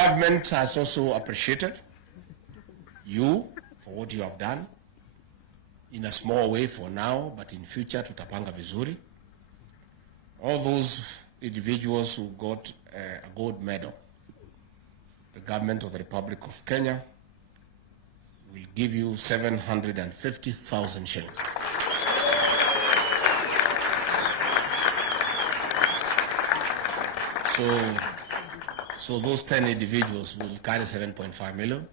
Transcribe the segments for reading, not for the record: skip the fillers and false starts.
government has also appreciated you for what you have done in a small way for now, but in future tutapanga vizuri. All those individuals who got a gold medal, the government of the Republic of Kenya will give you 750,000 shillings. So those 10 individuals will carry 7.5 million.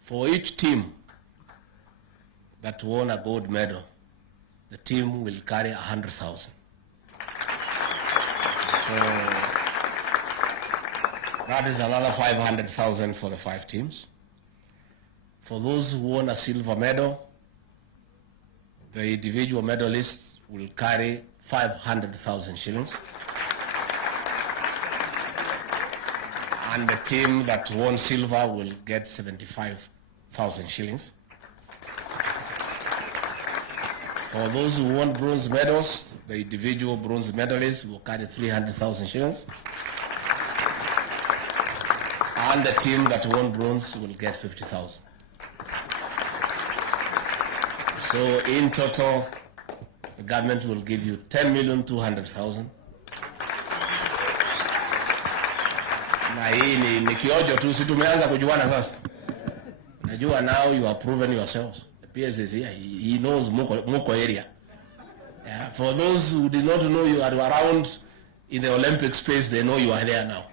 For each team that won a gold medal, the team will carry 100,000. So that is another 500,000 for the 5 teams. For those who won a silver medal, the individual medalists will carry 500,000 shillings. And the team that won silver will get 75,000 shillings. For those who won bronze medals, the individual bronze medalists will carry 300,000 shillings. And the team that won bronze will get 50,000. So in total, the government will give you 10,200,000. Na hii ni kiojo tu, si tumeanza kujuana sasa. Najua now you have proven yourselves. The PS is here. He knows Muko area. Yeah. For those who did not know you are around in the Olympic space, they know you are there now.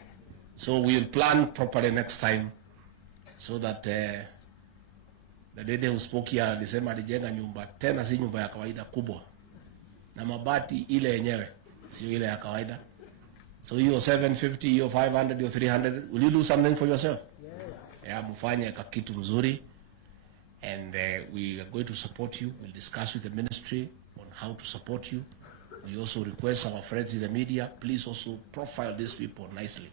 So we'll plan properly next time so that the lady who spoke here alisema alijenga nyumba, tena si nyumba ya kawaida kubwa. Na mabati ile yenyewe, sio ile ya kawaida. So you're 750, you're 500, you're 300. Will you do something for yourself? Yes. Yeah, mufanye kakitu mzuri. And we are going to support you. We'll discuss with the ministry on how to support you. We also request our friends in the media, please also profile these people nicely.